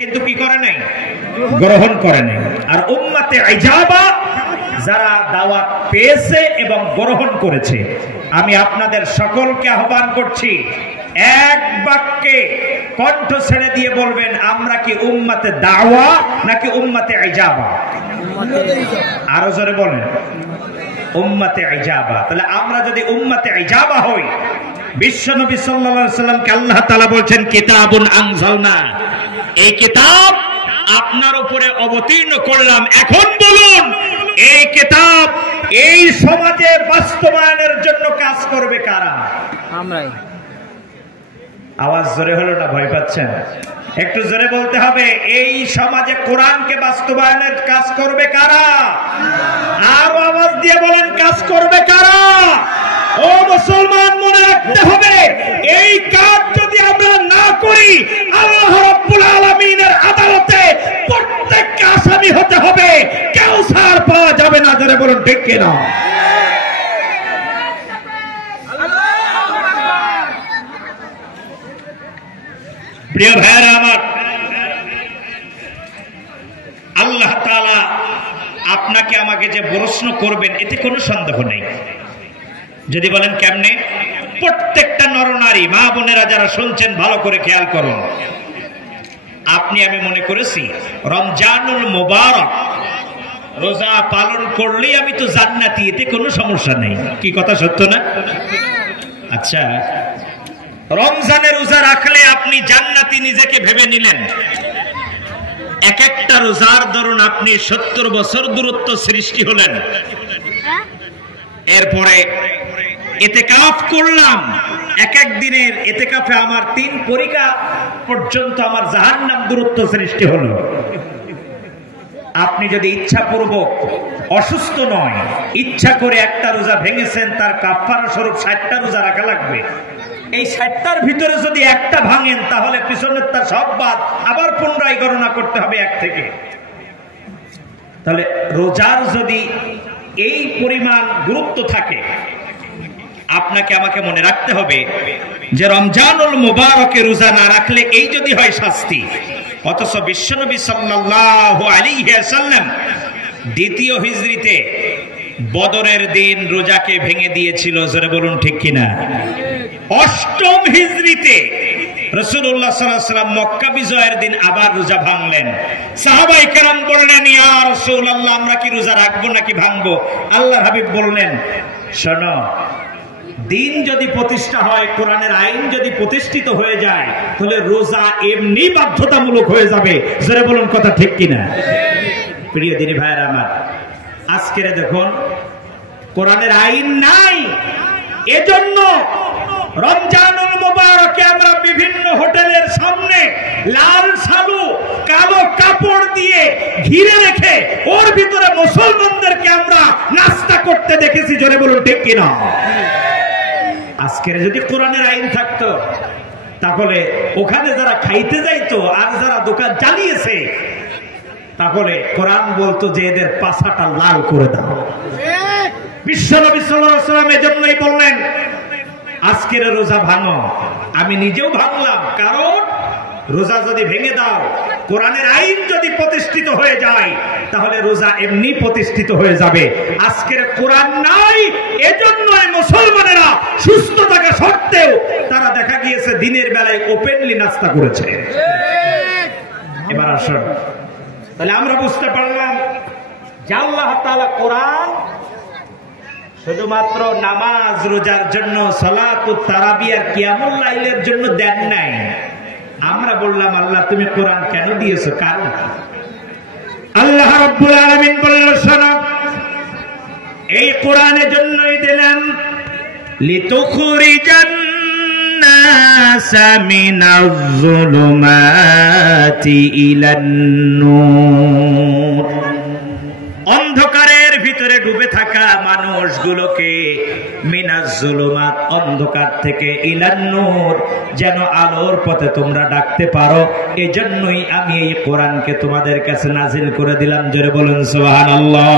কিন্তু কি করে নাই, গ্রহণ করে নাই। আর উম্মতে ইজাবা যারা দাওয়াত পেয়েছে এবং গ্রহণ করেছে, আমি আপনাদের সকলকে আহ্বান করছি, এক বাক্যে কণ্ঠ ছেড়ে দিয়ে বলবেন, আমরা কি উম্মতে দাওয়া নাকি উম্মতে ইজাবা? আরো জোরে বলেন, উম্মতে ইজাবা। তাহলে আমরা যদি উম্মতে ইজাবা হই, বিশ্বনবী সাল্লাল্লাহু আলাইহি সাল্লামকে আল্লাহ তাআলা বলছেন, কিতাবুন আনজালনা, এই কিতাব আপনার উপরে অবতীর্ণ করলাম। এখন বলুন, এই কিতাব এই সমাজে বাস্তবায়নের জন্য কাজ করবে কারা? আমরাই। আওয়াজ জোরে হলো না, ভয় পাচ্ছেন? একটু জোরে বলতে হবে। এই সমাজে কোরআনকে বাস্তবায়নের কাজ করবে কারা? আর আওয়াজ দিয়ে বলেন, কাজ করবে কারা? ও মুসলমান, মনে রাখতে হবে, এই কাজ যদি আমরা না করি, আল্লাহ রাব্বুল আলামিনের আদালতে প্রত্যেককে আসামি হতে হবে, কেউ ছাড় পাওয়া যাবে না। জোরে বলুন, ঠিক কিনা? প্রিয় ভাইরা আমার, আল্লাহ তাআলা আপনাকে আমাকে যে প্রশ্ন করবেন, এতে কোনো সন্দেহ নেই। যদি বলেন কেমনে? প্রত্যেকটা নরনারী মা বোনেরা যারা শুনছেন, ভালো করে খেয়াল করুন। আপনি আমি মনে করেছি রমজানুল মুবারক রোজা পালন করলেই আমি তো জান্নাতি, এতে কোনো সমস্যা নেই। কি কথা সত্য না? আচ্ছা, রমজানের রোজা রাখলে আপনি জান্নাতি নিজেকে ভেবে নিলেন। এক একটা রোজার ধরুন আপনি 70 বছর দূরত্ব সৃষ্টি হলেন। এরপরে ইতিকাফ করলাম, এক এক দিনের ইতিকাফে আমার 3 পরীক্ষা পর্যন্ত আমার জাহান্নাম দূরত্ব সৃষ্টি হলো। আপনি যদি ইচ্ছাপূর্বক, অসুস্থ নয়, ইচ্ছা করে একটা রোজা ভেঙেছেন, তার কাফারা স্বরূপ 60টা রোজা রাখা লাগবে। এই 60টার ভিতরে যদি একটা ভাঙেন, তাহলে পিছনের তার সব বাদ, আবার পুনরায় গণনা করতে হবে 1 থেকে। তাহলে রোজার যদি এই পরিমাণ গুরুত্ব থাকে, আপনাকে আমাকে মনে রাখতে হবে যে রমজানুল মুবারকে রোজা না রাখলে এই যদি হয় শাস্তি, অথচ বিশ্বনবী সাল্লাল্লাহু আলাইহি ওয়াসাল্লাম 2য় হিজরিতে বদরের দিন রোজাকে ভেঙে দিয়েছিল। জোরে বলুন, ঠিক কিনা? 8ম হিজরিতে রাসূলুল্লাহ সাল্লাল্লাহু আলাইহি ওয়াসাল্লাম মক্কা বিজয়ের দিন আবার রোজা ভাঙলেন। সাহাবায়ে কেরাম বললেন, ইয়া রাসূলুল্লাহ, আমরা কি রোজা রাখবো নাকি ভাঙবো? আল্লাহর হাবিব বললেন, শোনো, দিন যদি প্রতিষ্ঠা হয়, কোরআনের আইন যদি প্রতিষ্ঠিত হয়ে যায়, তাহলে রোজা এমনি বাধ্যতামূলক হয়ে যাবে। জোরে বলুন, কথা ঠিক কিনা? প্রিয় দিনী ভাইয়েরা আমার, আজকে দেখুন কোরআনের আইন নাই, এজন্য রমজানুল মুবারকে আমরা বিভিন্ন হোটেলের সামনে লাল সালু কালো কাপড় দিয়ে ঘিরে রেখে ওর ভিতরে মুসলমানদেরকে আমরা নাস্তা করতে দেখেছি। জোরে বলুন, ঠিক কিনা? আজকের যদি কোরআনের আইন থাকতো, তাহলে ওখানে যারা খাইতে যাইতো আর যারা দোকান চালিয়েছে, তাহলে কোরআন বলতো যে এদের পাছাটা লাল করে দাও। বিশ্বনবী সাল্লাল্লাহু আলাইহি ওয়াসাল্লাম এজন্যই বললেন, আজকের রোজা ভাঙো। আমি নিজেও ভাঙলাম, কারণ রোজা যদি ভেঙে দাও, কোরআনের আইন যদি প্রতিষ্ঠিত হয়ে যায়, তাহলে রোজা এমনি প্রতিষ্ঠিত হয়ে যাবে। আজকের কোরআন নাই, এজন্য মুসলমানেরা সুস্থ থাকা সত্ত্বেও তারা দেখা গিয়েছে দিনের বেলায় ওপেনলি নাস্তা করেছে। এবার আসুন, তাহলে আমরা বুঝতে পারলাম যে আল্লাহ তাআলা কোরআন শুধুমাত্র নামাজ রোজার জন্য, সালাতুত তারাবি আর কিয়ামুল লাইলের জন্য দেন নাই। আমরা বললাম, আল্লাহ তুমি কোরআন কেন দিয়েছো? কারণ আল্লাহ রাব্বুল আলামিন বললেন, শোনো, এই কোরআনের জন্যই দিলাম, লিতুখরিজান নাসা মিনাজ যুলুমাতি ইলান নূর, অন্ধকারের ভিতরে ডুবে থাকা মানুষগুলোকে মিনাজ যুলুমাত, অন্ধকার থেকে, ইলান নূর, যেন আলোর পথে তোমরা ডাকতে পারো। এজন্যই আমি এই কোরআনকে তোমাদের কাছে নাজিল করে দিলাম। জোরে বলুন সুবহানাল্লাহ।